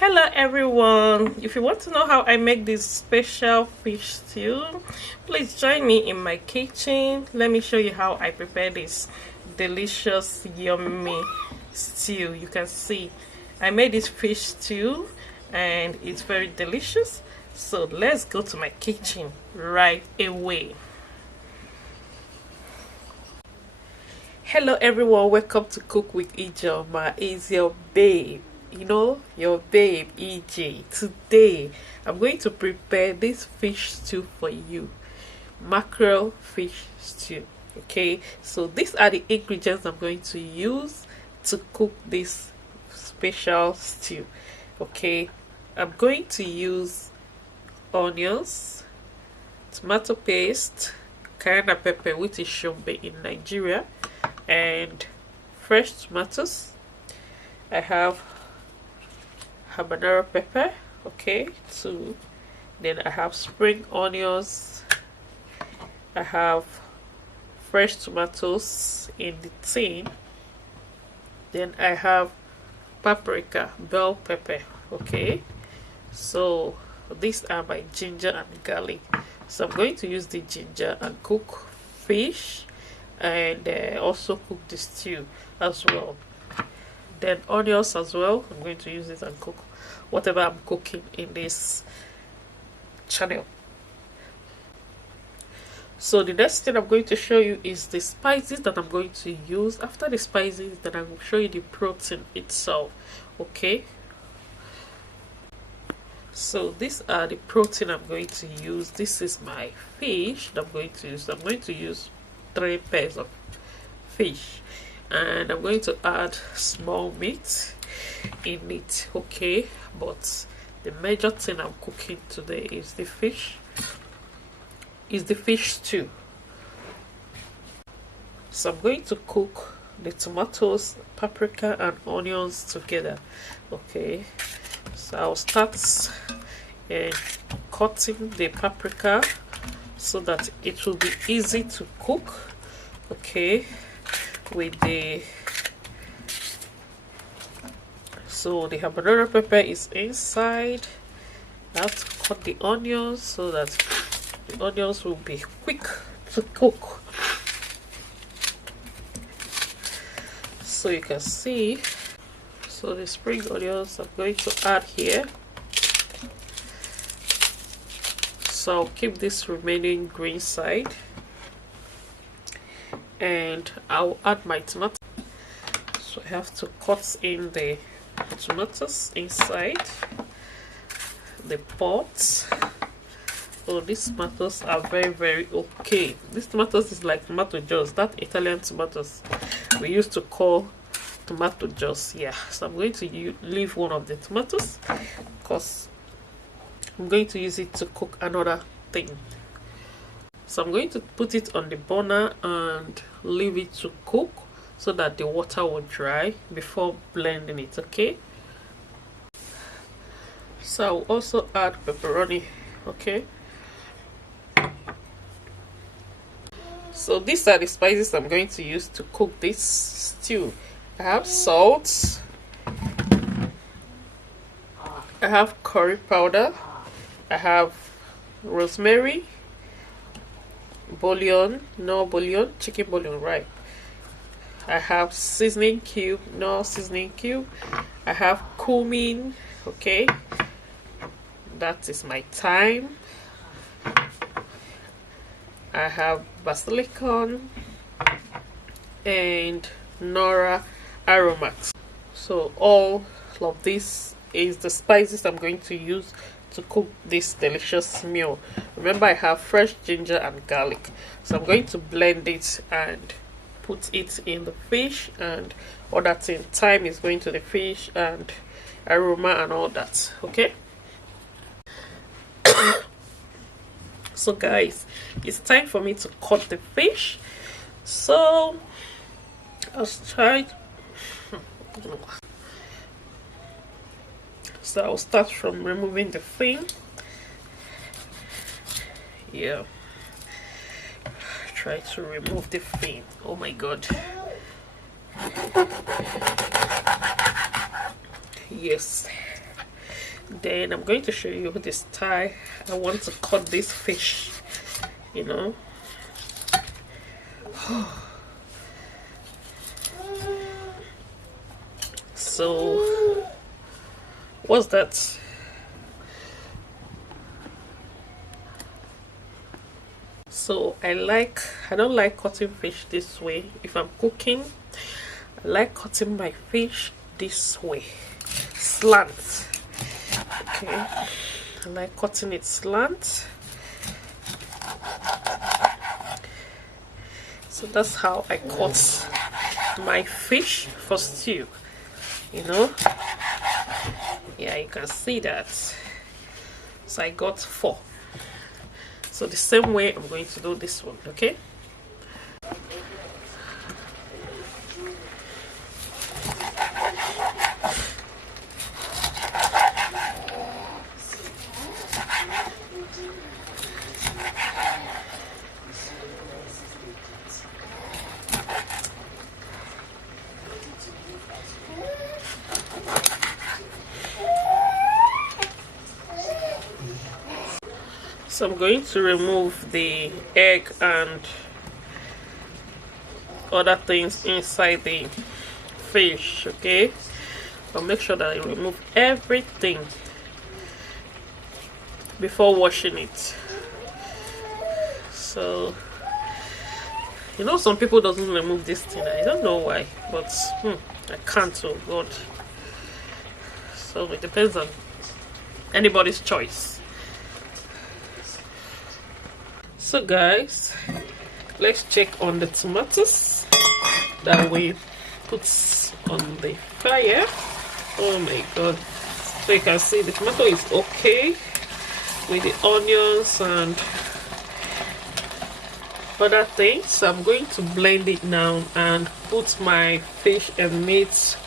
Hello everyone, if you want to know how I make this special fish stew, please join me in my kitchen. Let me show you how I prepare this delicious yummy stew. You can see I made this fish stew and it's very delicious. So let's go to my kitchen right away. Hello everyone, welcome to Cook with Ijoma. It's your babe, your babe EJ. Today I'm going to prepare this fish stew for you, mackerel fish stew. Okay, so these are the ingredients I'm going to use to cook this special stew. Okay, I'm going to use onions, tomato paste, cayenne pepper, which is shombe in Nigeria, and fresh tomatoes. I have habanero pepper, okay, two. Then I have spring onions. I have fresh tomatoes in the tin. Then I have paprika, bell pepper, okay. So these are my ginger and garlic. So I'm going to use the ginger and cook fish and also cook the stew as well. Then onions as well, I'm going to use it and cook whatever I'm cooking in this channel. So the next thing I'm going to show you is the spices that I'm going to use. After the spices, then I will show you the protein itself. Okay, so these are the protein I'm going to use. This is my fish that I'm going to use. I'm going to use 3 pairs of fish, and I'm going to add small meat in it. Okay, but the major thing I'm cooking today is the fish stew. So I'm going to cook the tomatoes, paprika and onions together. Okay, so I'll start cutting the paprika so that it will be easy to cook. Okay, with the habanero pepper is inside. I have to cut the onions so that the onions will be quick to cook. So you can see, so the spring onions I'm going to add here. So I'll keep this remaining green side, and I'll add my tomato. So I have to cut in the tomatoes inside the pot. Oh, these tomatoes are very okay. These tomatoes is like tomato juice, that Italian tomatoes we used to call tomato juice. Yeah, so I'm going to leave one of the tomatoes because I'm going to use it to cook another thing. So I'm going to put it on the burner and leave it to cook so that the water will dry before blending it. Okay, so I'll also add pepperoni. Okay, so these are the spices I'm going to use to cook this stew. I have salt, I have curry powder, I have rosemary, bouillon, no bouillon, chicken bouillon, right? I have seasoning cube, no seasoning cube. I have cumin, okay, that is my thyme. I have basilicum and nora aromat. So all of this is the spices I'm going to use to cook this delicious meal. Remember, I have fresh ginger and garlic, so I'm going to blend it and put it in the fish, and all that in time is going to the fish and aroma and all that. Okay, so guys, it's time for me to cut the fish. So I'll start. So I'll start from removing the fin. Yeah, try to remove the fin. Oh my god. Yes, Then I'm going to show you the style I want to cut this fish, you know. So what's that? So I don't like cutting fish this way. If I'm cooking, I like cutting my fish this way, slant. Okay, I like cutting it slant. So that's how I cut my fish for stew, you know. Yeah, you can see that. So I got 4. So the same way I'm going to do this one, okay? So I'm going to remove the egg and other things inside the fish, okay? I'll make sure that I remove everything before washing it. So, you know, some people doesn't remove this thing. I don't know why, but I can't. Oh God. So it depends on anybody's choice. So guys, let's check on the tomatoes that we put on the fire. Oh my God. So you can see the tomato is okay with the onions and other things. So I'm going to blend it now and put my fish and meat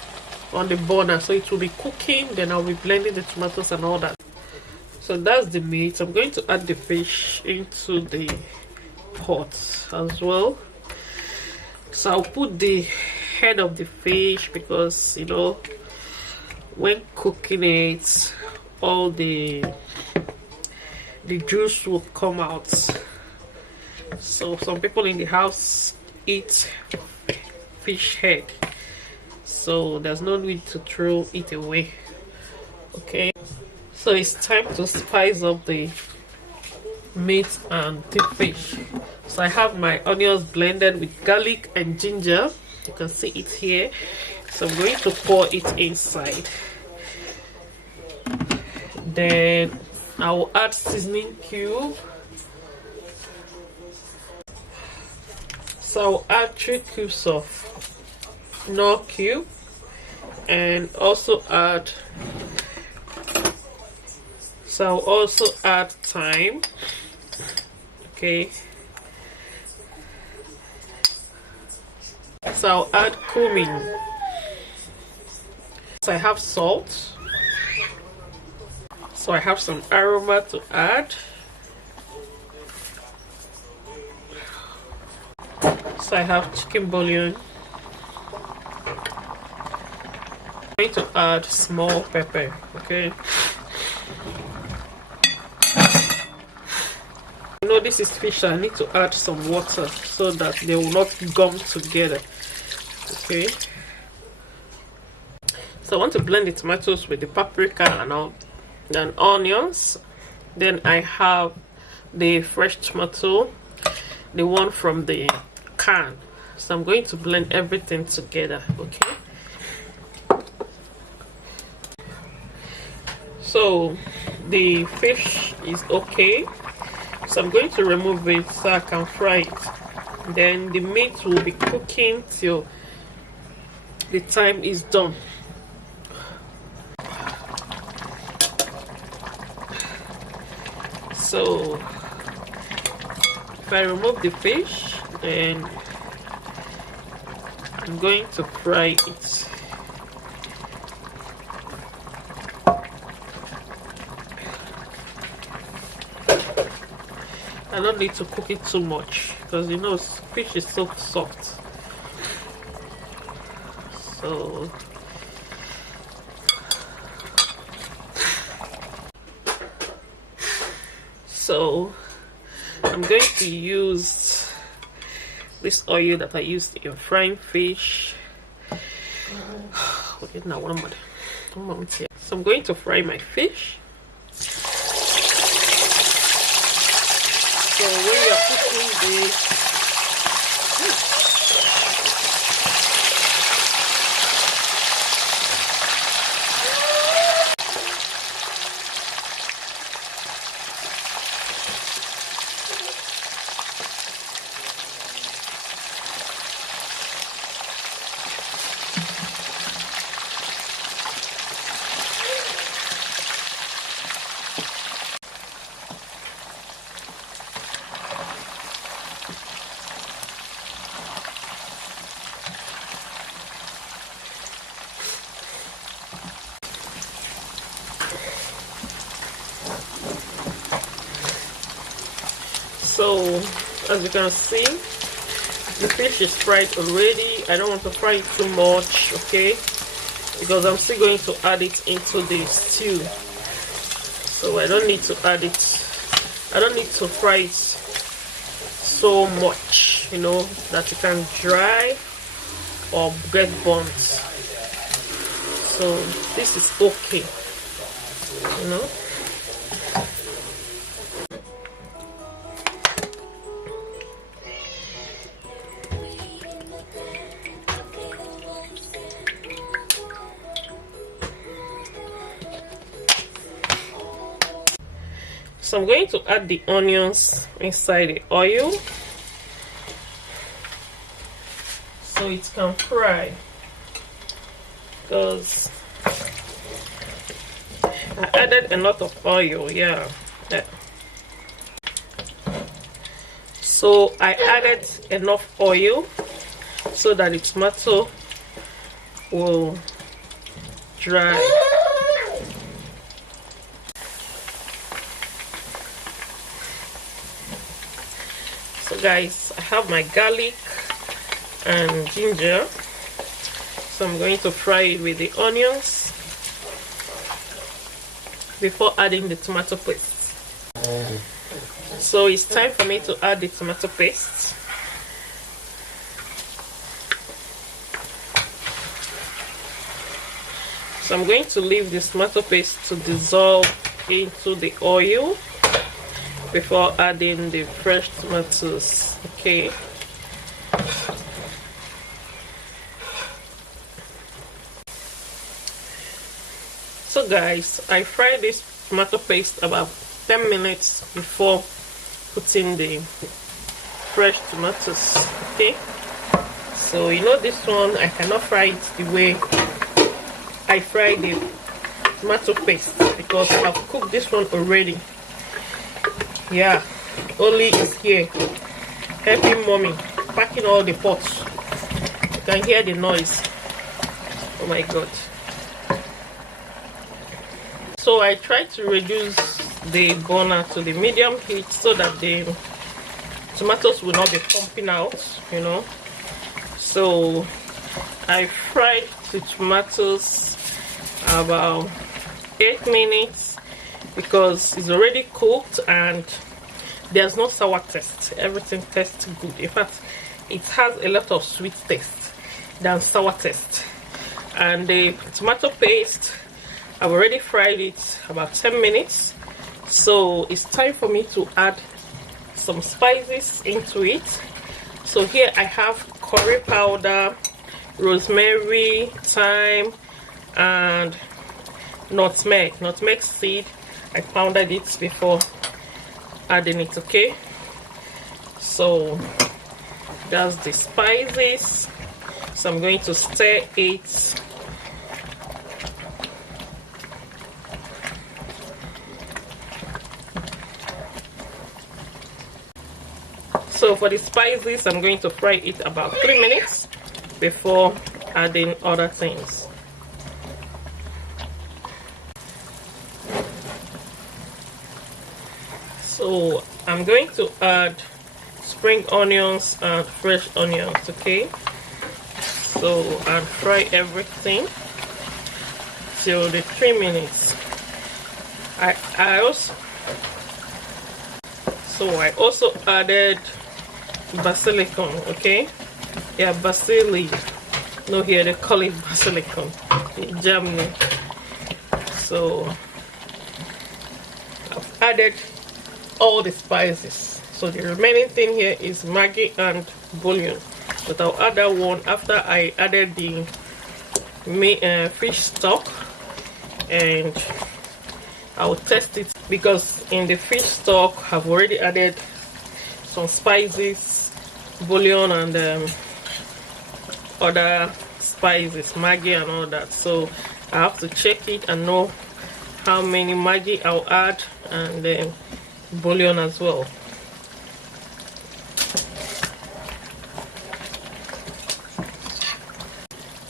on the burner, so it will be cooking, then I'll be blending the tomatoes and all that. So that's the meat. I'm going to add the fish into the pot as well. So I'll put the head of the fish because, you know, when cooking it, all the juice will come out. So some people in the house eat fish head, so there's no need to throw it away. Okay, so it's time to spice up the meat and the fish. So I have my onions blended with garlic and ginger. You can see it here. So I'm going to pour it inside. Then I will add seasoning cube. So I'll add 3 cubes of Knorr cube, and also add, so I'll also add thyme. Okay, so I'll add cumin. So I have salt. So I have some aroma to add. So I have chicken bouillon. I'm going to add small pepper, okay? You know, this is fish, I need to add some water so that they will not gum together, okay? So I want to blend the tomatoes with the paprika and all, and onions. Then I have the fresh tomato, the one from the can. So I'm going to blend everything together, okay? So the fish is okay, so I'm going to remove it so I can fry it. Then the meat will be cooking till the time is done. So if I remove the fish, then I'm going to fry it. I don't need to cook it too much because, you know, fish is so soft. So So I'm going to use this oil that I used in frying fish. Okay, now one moment here. So I'm going to fry my fish. So when you're cooking this, so as you can see, the fish is fried already. I don't want to fry it too much, okay, because I'm still going to add it into the stew. So I don't need to add it, I don't need to fry it so much, you know, that it can dry or get burnt. So this is okay, you know. So I'm going to add the onions inside the oil so it can fry, because I added a lot of oil. Yeah. So I added enough oil so that the tomato will dry. So guys, I have my garlic and ginger, so I'm going to fry it with the onions before adding the tomato paste. So it's time for me to add the tomato paste. So I'm going to leave the tomato paste to dissolve into the oil before adding the fresh tomatoes, okay. So guys, I fried this tomato paste about 10 minutes before putting the fresh tomatoes, okay. So you know, this one I cannot fry it the way I fry the tomato paste because I've cooked this one already. Yeah, Oli is here helping mommy packing all the pots. You can hear the noise. Oh my god. So I tried to reduce the burner to the medium heat so that the tomatoes will not be pumping out, you know. So I fried the tomatoes about 8 minutes because it's already cooked and there's no sour taste. Everything tastes good. In fact, it has a lot of sweet taste than sour taste. And the tomato paste, I've already fried it about 10 minutes. So it's time for me to add some spices into it. So here I have curry powder, rosemary, thyme, and nutmeg seed. I pounded it before adding it, okay. So that's the spices. So I'm going to stir it. So for the spices, I'm going to fry it about 3 minutes before adding other things. So I'm going to add spring onions and fresh onions, okay. So I'll fry everything till the 3 minutes. I also So I also added basilicum. Okay, yeah, basil. No, here they call it basilicum in Germany. So I've added all the spices. So the remaining thing here is Maggi and bouillon, but I'll add that one after I added the fish stock, and I'll test it because in the fish stock I've already added some spices, bouillon, and other spices, Maggi and all that. So I have to check it and know how many Maggi I'll add, and then bouillon as well.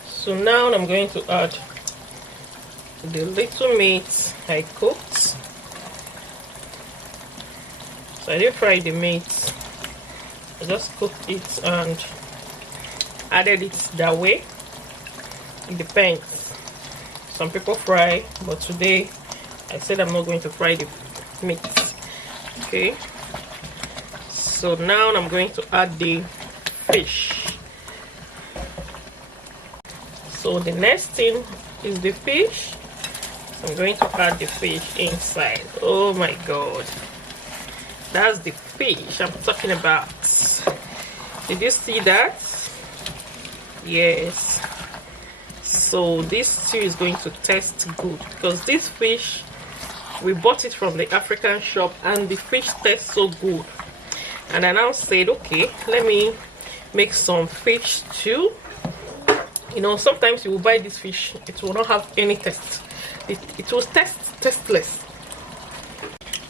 So now I'm going to add the little meat I cooked. So I didn't fry the meat, I just cooked it and added it that way. It depends. Some people fry, but today I said I'm not going to fry the meat. Okay, so now I'm going to add the fish. So the next thing is the fish. So I'm going to add the fish inside. Oh my god, that's the fish I'm talking about. Did you see that? Yes. So this stew is going to taste good because this fish, we bought it from the African shop and the fish tastes so good. And I now said, okay, let me make some fish stew. You know, sometimes you will buy this fish, it will not have any taste. It will taste tasteless.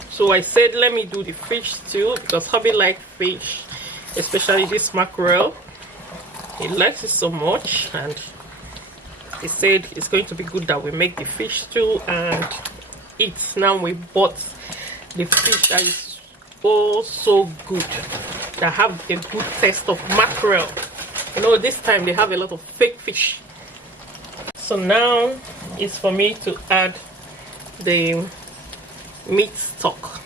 So I said, let me do the fish stew because hubby likes fish, especially this mackerel. He likes it so much, and he said it's going to be good that we make the fish stew and eat. Now we bought the fish that is so good, that have a good taste of mackerel. You know, this time they have a lot of fake fish. So now it's for me to add the meat stock,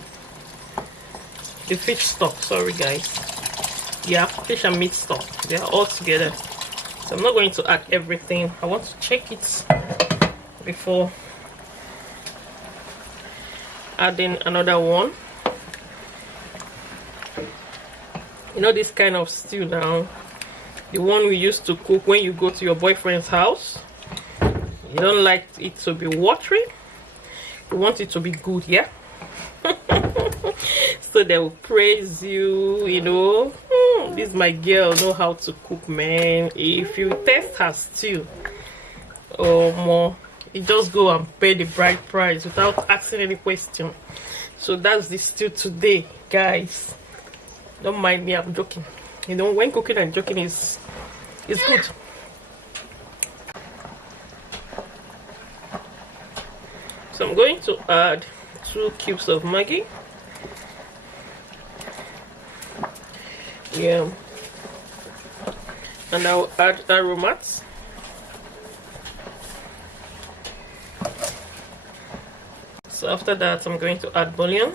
the fish stock, sorry guys. Yeah, fish and meat stock, they are all together. So I'm not going to add everything. I want to check it before adding another one. You know, this kind of stew now, the one we used to cook when you go to your boyfriend's house, you don't like it to be watery, you want it to be good, yeah? So they will praise you, you know, this my girl know how to cook, man. If you test her stew or more, you just go and pay the bride price without asking any question. So that's the stew today, guys. Don't mind me, I'm joking. You know, when cooking and joking is good. So I'm going to add 2 cubes of Maggi. Yeah, and I'll add aromas. So after that, I'm going to add bouillon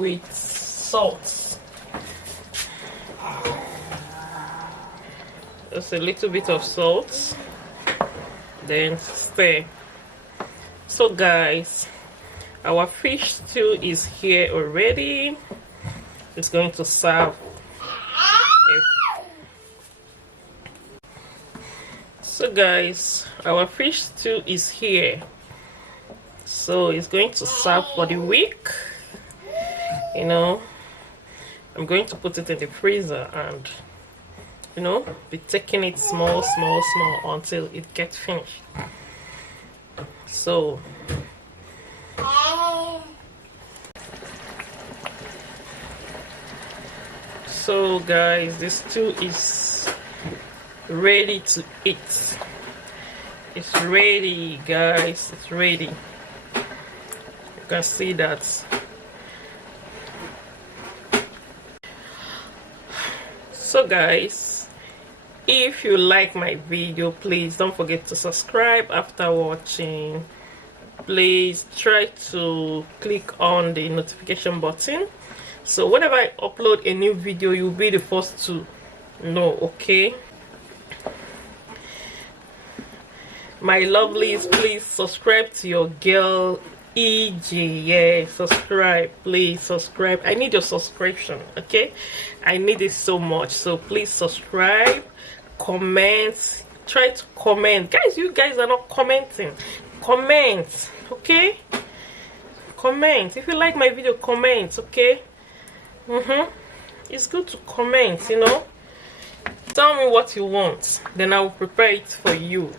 with salt. Just a little bit of salt, then stir. So guys, our fish stew is here already. It's going to serve. So guys, our fish stew is here. So it's going to serve for the week. You know, I'm going to put it in the freezer and, you know, be taking it small until it gets finished. So guys, this stew is ready to eat. It's ready, guys, it's ready. You can see that. So guys, if you like my video, please don't forget to subscribe after watching. please try to click on the notification button, so whenever I upload a new video, you'll be the first to know. Okay, my lovelies, please subscribe to your girl EG. Yeah, subscribe, please subscribe. I need your subscription. Okay, I need it so much, so please subscribe, comment, try to comment. Guys, you guys are not commenting. Comment, okay? Comment if you like my video. Comment, okay? It's good to comment, you know. Tell me what you want, then I will prepare it for you.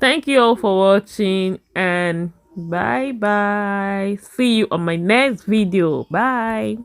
Thank you all for watching, and bye bye. See you on my next video. Bye.